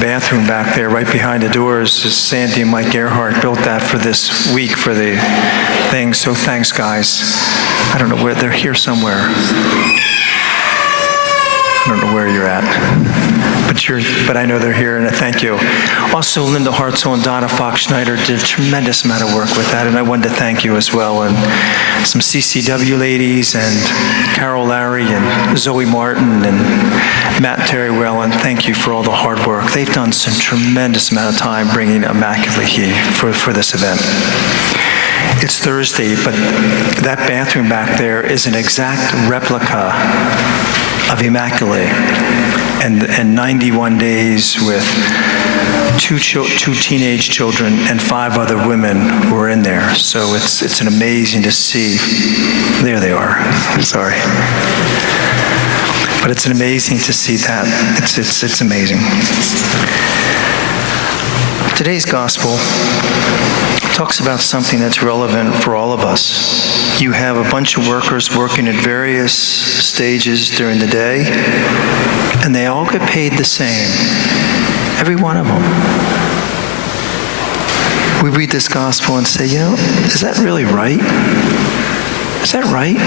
bathroom back there, right behind the doors, is Sandy and Mike Gerhardt built that for this week for the thing. So thanks, guys. I don't know where they're here somewhere. I don't know where you're at, but I know they're here, and thank you. Also, Linda Hartzell and Donna Fox Schneider did a tremendous amount of work with that, and I wanted to thank you as well. And some CCW ladies, and Carol Larry, and Zoe Martin, and Matt and Terry Whalen. Thank you for all the hard work. They've done some tremendous amount of time bringing Immaculate He for this event. It's Thursday, but that bathroom back there is an exact replica of Immaculate, and 91 days with two teenage children and 5 other women were in there. So it's an amazing to see. There they are. Sorry. But it's amazing to see that. It's amazing. Today's gospel talks about something that's relevant for all of us. You have a bunch of workers working at various stages during the day, and they all get paid the same. Every one of them. We read this gospel and say, is that really right? Is that right?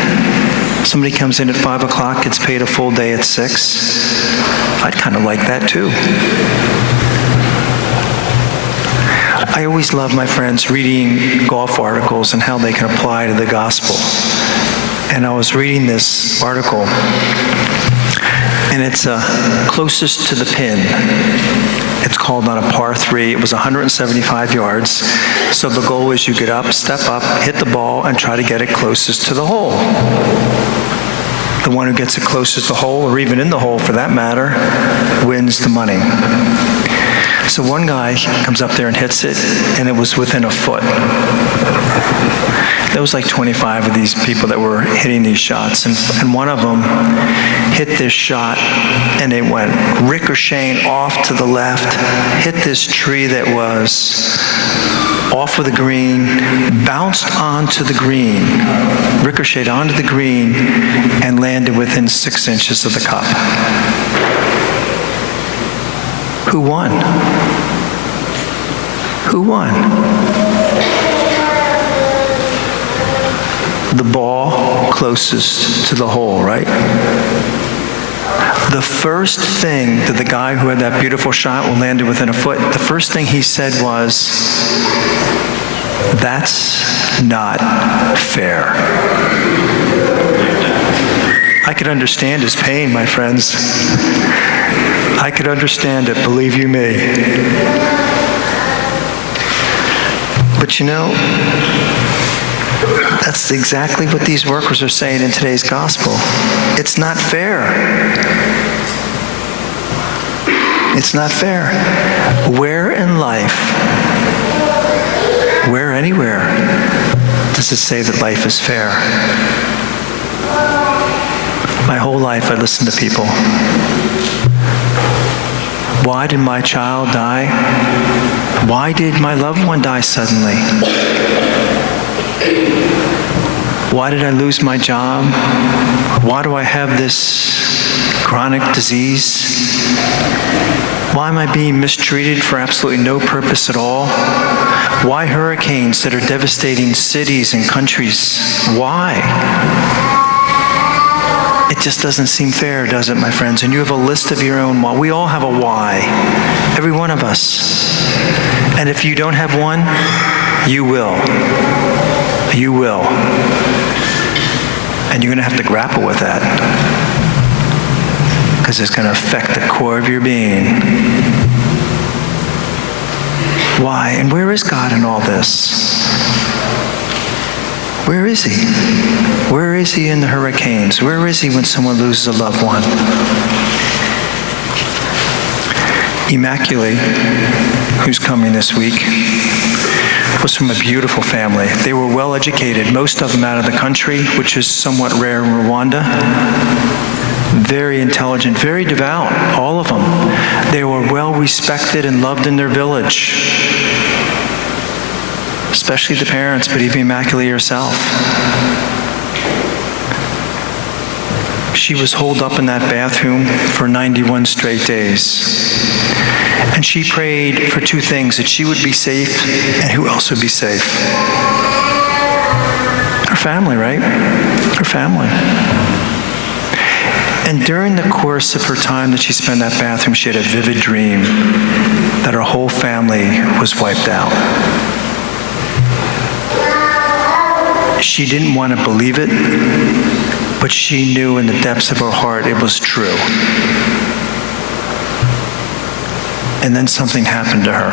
Somebody comes in at 5 o'clock, gets paid a full day at 6. I'd kind of like that too. I always love, my friends, reading golf articles and how they can apply to the gospel. And I was reading this article, and it's closest to the pin. It's called on a par 3. It was 175 yards. So the goal is you get up, step up, hit the ball, and try to get it closest to the hole. The one who gets it closest to the hole, or even in the hole for that matter, wins the money. So one guy comes up there and hits it, and it was within a foot. There was like 25 of these people that were hitting these shots, and one of them hit this shot, and it went ricocheting off to the left, hit this tree that was off of the green, bounced onto the green, ricocheted onto the green, and landed within 6 inches of the cup. Who won? Who won? The ball closest to the hole, right? The first thing that the guy who had that beautiful shot landed within a foot, the first thing he said was, "That's not fair." I could understand his pain, my friends. I could understand it, believe you me. But that's exactly what these workers are saying in today's gospel. It's not fair. It's not fair. Where in life, where anywhere, does it say that life is fair? My whole life I listened to people. Why did my child die? Why did my loved one die suddenly? Why did I lose my job? Why do I have this chronic disease? Why am I being mistreated for absolutely no purpose at all? Why hurricanes that are devastating cities and countries? Why? It just doesn't seem fair, does it, my friends? And you have a list of your own why. We all have a why. Every one of us. And if you don't have one, you will. You will. And you're going to have to grapple with that. Because it's going to affect the core of your being. Why? And where is God in all this? Where is he? Where is he in the hurricanes? Where is he when someone loses a loved one? Immaculate, who's coming this week, was from a beautiful family. They were well educated, most of them out of the country, which is somewhat rare in Rwanda. Very intelligent, very devout, all of them. They were well respected and loved in their village. Especially the parents, but even Immaculate herself. She was holed up in that bathroom for 91 straight days. And she prayed for two things, that she would be safe, and who else would be safe? Her family, right? Her family. And during the course of her time that she spent in that bathroom, she had a vivid dream that her whole family was wiped out. She didn't want to believe it, but she knew in the depths of her heart it was true. And then something happened to her.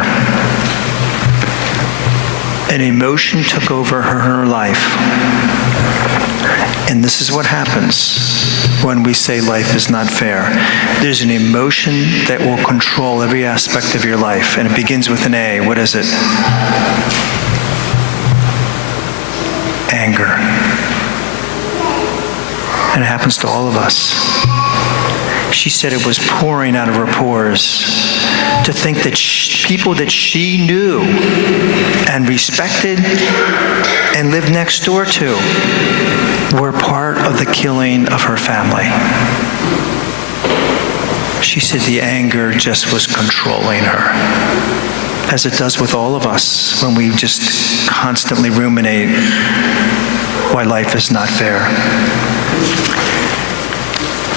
An emotion took over her life. And this is what happens when we say life is not fair. There's an emotion that will control every aspect of your life, and it begins with an A. What is it? Anger. And it happens to all of us. She said it was pouring out of her pores to think that people that she knew and respected and lived next door to were part of the killing of her family. She said the anger just was controlling her, as it does with all of us when we just constantly ruminate why life is not fair.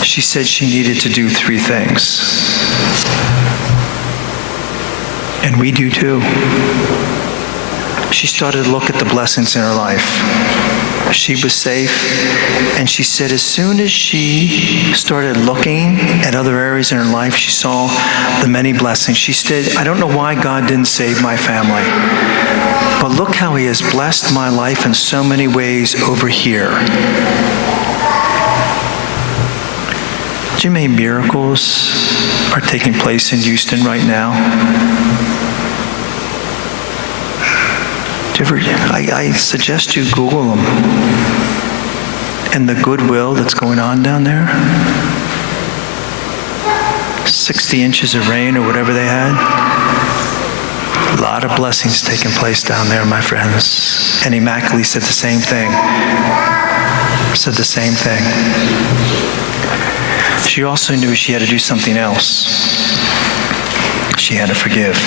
She said she needed to do three things. And we do too. She started to look at the blessings in her life. She was safe, and she said as soon as she started looking at other areas in her life, she saw the many blessings. She said, I don't know why God didn't save my family, but look how he has blessed my life in so many ways over here. Do you know how many miracles are taking place in Houston right now? I suggest you Google them. And the goodwill that's going on down there. 60 inches of rain or whatever they had. A lot of blessings taking place down there, my friends. And Immaculée said the same thing. Said the same thing. She also knew she had to do something else. She had to forgive.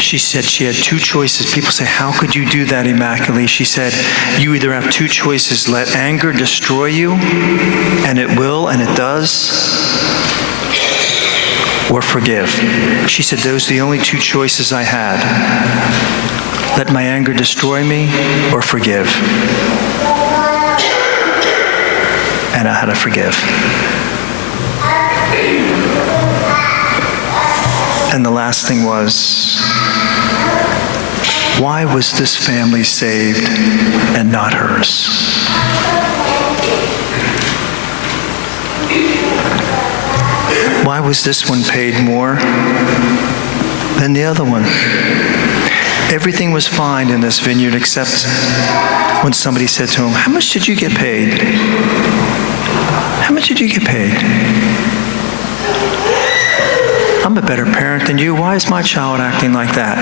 She said she had two choices. People say, how could you do that, Immaculée? She said, you either have two choices. Let anger destroy you, and it will, and it does, or forgive. She said, those are the only two choices I had. Let my anger destroy me, or forgive. And I had to forgive. And the last thing was, why was this family saved and not hers? Why was this one paid more than the other one? Everything was fine in this vineyard except when somebody said to him, how much did you get paid? How much did you get paid? I'm a better parent than you. Why is my child acting like that?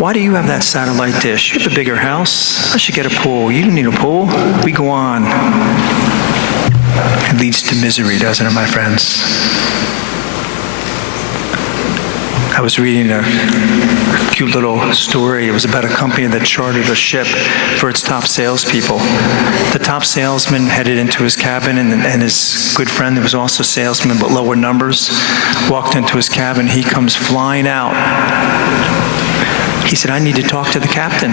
Why do you have that satellite dish? You have a bigger house. I should get a pool. You don't need a pool. We go on. It leads to misery, doesn't it, my friends? I was reading a cute little story. It was about a company that chartered a ship for its top salespeople. The top salesman headed into his cabin, and his good friend, who was also a salesman but lower numbers, walked into his cabin. He comes flying out. He said, I need to talk to the captain.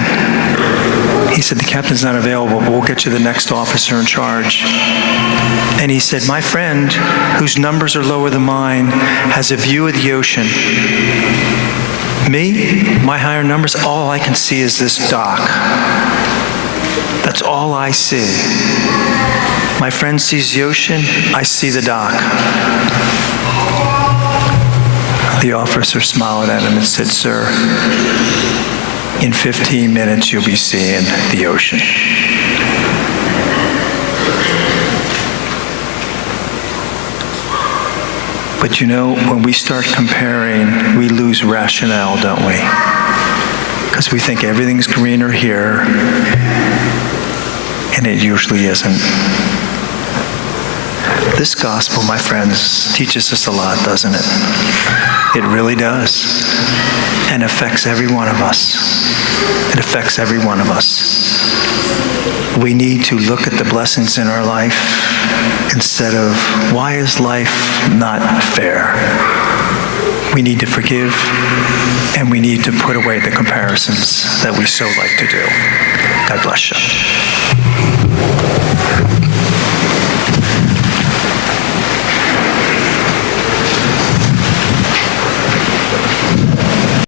He said, the captain's not available, but we'll get you the next officer in charge. And he said, my friend, whose numbers are lower than mine, has a view of the ocean. Me, my higher numbers, all I can see is this dock. That's all I see. My friend sees the ocean, I see the dock. The officer smiled at him and said, sir, in 15 minutes you'll be seeing the ocean. But you know, when we start comparing, we lose rationale, don't we? Because we think everything's greener here, and it usually isn't. this gospel, my friends, teaches us a lot, doesn't it? It really does. And affects every one of us. It affects every one of us. We need to look at the blessings in our life instead of, why is life not fair? We need to forgive, and we need to put away the comparisons that we so like to do. God bless you.